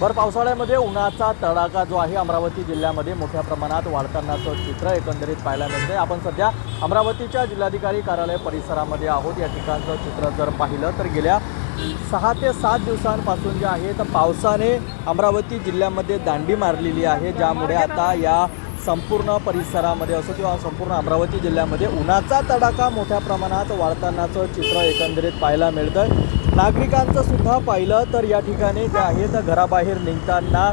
भर पावसाळ्यामध्ये उन्हाचा तडाखा जो आहे अमरावती जिल्ह्यामध्ये मोठ्या प्रमाणात वाढतानाचं चित्र एकंदरीत पाहायला मिळते। आपण सध्या अमरावतीच्या जिल्हाधिकारी कार्यालय परिसरामध्ये आहोत। या ठिकाणचं चित्र जर पाहिलं तर गेल्या 6 ते 7 दिवसांपासून जे आहे तर पावसाने अमरावती जिल्ह्यामध्ये दांडी मारलेली आहे, ज्यामुळे आता या संपूर्ण परिसरामध्ये असो किंवा संपूर्ण अमरावती जिल्ह्यामध्ये उन्हाचा तडाखा मोठ्या प्रमाणात वाढतानाचं चित्र एकंदरीत पाहायला मिळतं। नागरिकांचं सुद्धा पाहिलं तर या ठिकाणी जे आहे तर घराबाहेर निघताना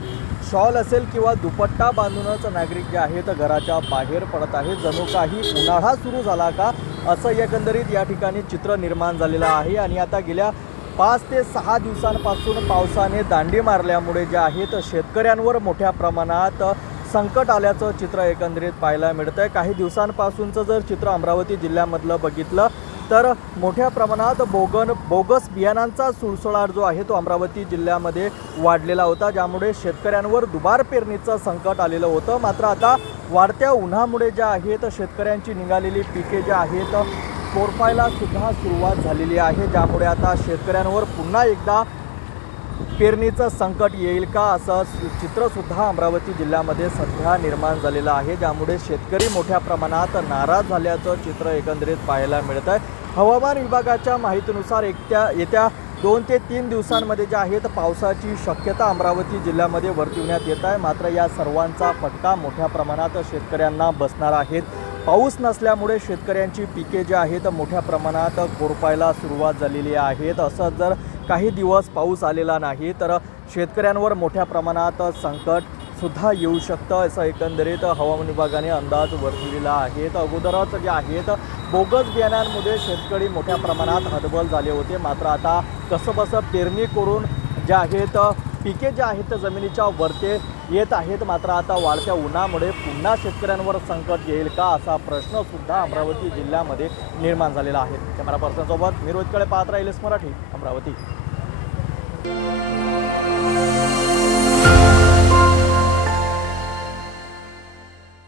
शॉल असेल किंवा दुपट्टा बांधूनच नागरिक जे आहे तर घराच्या बाहेर पडत आहे। जणू काही उन्हाळा सुरू झाला का असं एकंदरीत या ठिकाणी चित्र निर्माण झालेलं आहे। आणि आता गेल्या 5 ते 6 दिवसांपासून पावसाने दांडी मारल्यामुळे जे आहे तर शेतकऱ्यांवर मोठ्या प्रमाणात संकट आल्याचं चित्र एकंदरीत पाहायला मिळतंय। काही दिवसांपासूनचं जर चित्र अमरावती जिल्ह्यामधलं बघितलं तर मोठ्या प्रमाणात बोगस बियाणांचा सुळसुळाट जो आहे तो अमरावती जिल्ह्यामध्ये वाढलेला होता, ज्यामुळे शेतकऱ्यांवर दुबार पेरणीचं संकट आलेलं होतं। मात्र आता वाढत्या उन्हामुळे जे आहे तर शेतकऱ्यांची निघालेली पिके जे आहेत कोरपायला सुद्धा सुरुवात झालेली आहे, ज्यामुळे आता शेतकऱ्यांवर पुन्हा एकदा पेरणीचं संकट येईल का असं चित्रसुद्धा अमरावती जिल्ह्यामध्ये सध्या निर्माण झालेलं आहे, ज्यामुळे शेतकरी मोठ्या प्रमाणात नाराज झाल्याचं चित्र एकंदरीत पाहायला मिळत आहे। हवामान विभागाच्या माहितीनुसार येत्या 2 ते 3 दिवसांमध्ये जे आहे तर पावसाची शक्यता अमरावती जिल्ह्यामध्ये वर्तविण्यात येत आहे। मात्र या सर्वांचा फटका मोठ्या प्रमाणात शेतकऱ्यांना बसणार आहेत। पाऊस नसल्यामुळे शेतकऱ्यांची पिके जी आहेत मोठ्या प्रमाणात कोरपायला सुरुवात झालेली आहेत। असं जर काही दिवस पाऊस आलेला नाही तर शेतकऱ्यांवर मोठ्या प्रमाणात संकट सुद्धा येऊ शकतं, असं एकंदरीत हवामान विभागाने अंदाज वर्तविलेला आहे। तर अगोदरच जे आहेत बोगस बियाणांमध्ये शेतकरी मोठ्या प्रमाणात हतबल झाले होते। मात्र आता कसंबसं पेरणी करून जे आहेत पिके जे आहेत जमिनीच्या वरते येत आहेत। मात्र आता वाढत्या उन्हामुळे पुन्हा शेतकऱ्यांवर संकट येईल का असा प्रश्न सुद्धा अमरावती जिल्ह्यामध्ये निर्माण झालेला आहे। कॅमेरा पर्सन सोबत मी रोहित कळे, पाहत राहील एस मराठी, अमरावती।